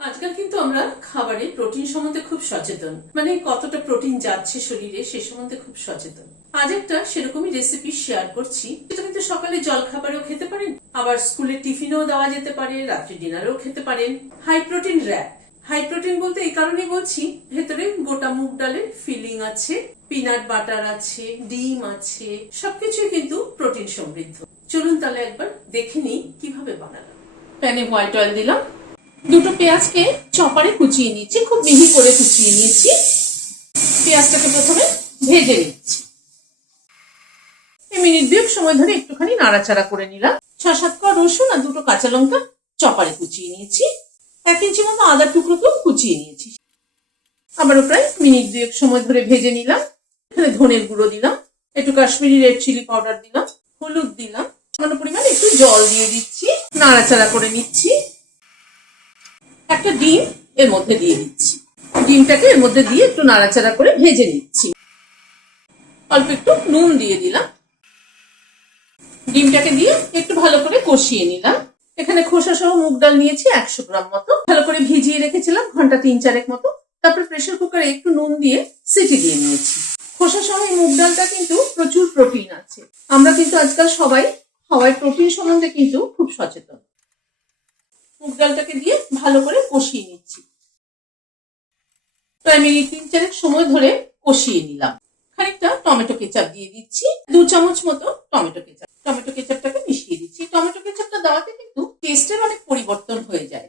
আজকাল কিন্তু আমরা খাবারে প্রোটিন সম্বন্ধে খুব সচেতন, মানে কতটা প্রোটিন যাচ্ছে শরীরে সে সম্বন্ধে খুব সচেতন। আজ একটা সেরকমই রেসিপি শেয়ার করছি, যেটা কিন্তু সকালে জল খাবারেও খেতে পারেন, আবার স্কুলে টিফিনেও দেওয়া যেতে পারে, রাত্রি ডিনারেও খেতে পারেন। High protein wrap. High protein বলতে এই কারণে বলছি, ভেতরে গোটা মুগ ডালের ফিলিং আছে, পিনাট বাটার আছে, ডিম আছে, সবকিছুই কিন্তু প্রোটিন সমৃদ্ধ। চলুন তাহলে একবার দেখে নিই কিভাবে বানালাম। প্যানে হোয়াইট অয়েল দিলাম, দুটো পেঁয়াজকে চপারে কুচিয়ে নিচ্ছি, খুব মিহি করে কুচিয়ে নিয়েছি। পেঁয়াজটাকে প্রথমে ভেজে নিচ্ছি। মিনিট দুয়েক সময় ধরে একটুখানি নাড়াচাড়া করে নিলাম। 6-7 কোয়া রসুন আর দুটো কাঁচা লঙ্কা চপারে কুচিয়ে নিয়েছি। 1 ইঞ্চি মতো আদা টুকরোকেও কুচিয়ে নিয়েছি। আবারও প্রায় মিনিট দুয়েক সময় ধরে ভেজে নিলাম। এখানে ধনের গুঁড়ো দিলাম, একটু কাশ্মীরি রেড চিলি পাউডার দিলাম, হলুদ দিলাম, সামান্য পরিমাণে একটু জল দিয়ে দিচ্ছি, নাড়াচাড়া করে নিচ্ছি। একটা ডিম এর মধ্যে দিয়ে দিচ্ছি, ডিমটাকে এর মধ্যে দিয়ে একটু নাড়াচাড়া করে ভেজে নিচ্ছি। অল্প একটু নুন দিয়ে দিলাম, ডিমটাকে দিয়ে একটু ভালো করে কষিয়ে নিলাম। এখানে খোসা সহ মুগ ডাল নিয়েছি 100 গ্রাম মতো, ভালো করে ভিজিয়ে রেখেছিলাম ঘন্টা 3-4 মতো। তারপর প্রেসার কুকারে একটু নুন দিয়ে সিটি দিয়ে নিয়েছি। খোসা সহ এই মুগ ডালটা কিন্তু প্রচুর প্রোটিন আছে। আমরা কিন্তু আজকাল সবাই খাওয়ায় প্রোটিন সম্বন্ধে কিন্তু খুব সচেতন। মুগ ডালটাকে দিয়ে ভালো করে কষিয়ে নিচ্ছি। প্রায় মিনিট 3-4 সময় ধরে কষিয়ে নিলাম। খানিকটা টমেটো কেচাপ দিয়ে দিচ্ছি, 2 চামচ মতো টমেটো কেচাপ। টমেটো কেচাপটাকে মিশিয়ে দিচ্ছি। টমেটো কেচাপটা দেওয়াতে কিন্তু টেস্টের অনেক পরিবর্তন হয়ে যায়।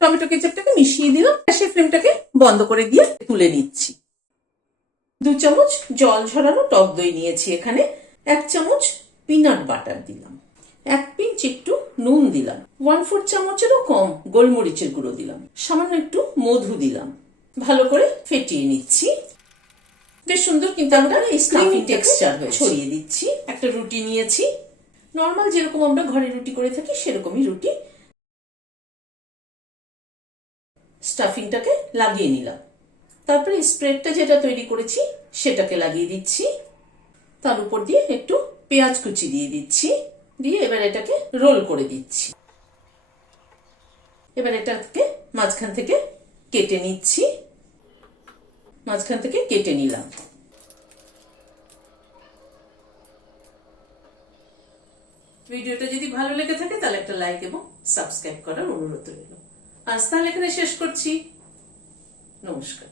টমেটো কেচাপটাকে মিশিয়ে দিলাম, গ্যাসের ফ্লেমটাকে বন্ধ করে দিয়ে তুলে নিচ্ছি। 2 চামচ জল ঝরানো টক দই নিয়েছি। এখানে 1 চামচ পিনাট বাটার দিলাম, 1 পিঞ্চ একটু নুন দিলাম, 1/4 চামচেরও কম গোলমরিচের গুঁড়ো দিলাম, সামান্য একটু মধু দিলাম। ভালো করে ফেটিয়ে নিচ্ছি। বেশ সুন্দর কিন্তু আমরা এই স্টাফিং টেক্সচার হয়ে ছড়িয়ে দিচ্ছি। একটা রুটি নিয়েছি, নর্মাল যেরকম আমরা ঘরে রুটি করে থাকি সেরকমই রুটি। স্টাফিংটাকে লাগিয়ে নিলাম। তারপরে স্প্রেডটা যেটা তৈরি করেছি সেটাকে লাগিয়ে দিচ্ছি। তার উপর দিয়ে একটু পেঁয়াজ কুচি দিয়ে দিচ্ছি, দিয়ে এবার এটাকে রোল করে দিচ্ছি। এবার এটাকে মাঝখান থেকে কেটে নিচ্ছি। মাঝখান থেকে কেটে নিলাম। ভিডিওটা যদি ভালো লেগে থাকে তাহলে একটা লাইক এবং সাবস্ক্রাইব করার অনুরোধ রইল। আজ তাহলে এখানে শেষ করছি। নমস্কার।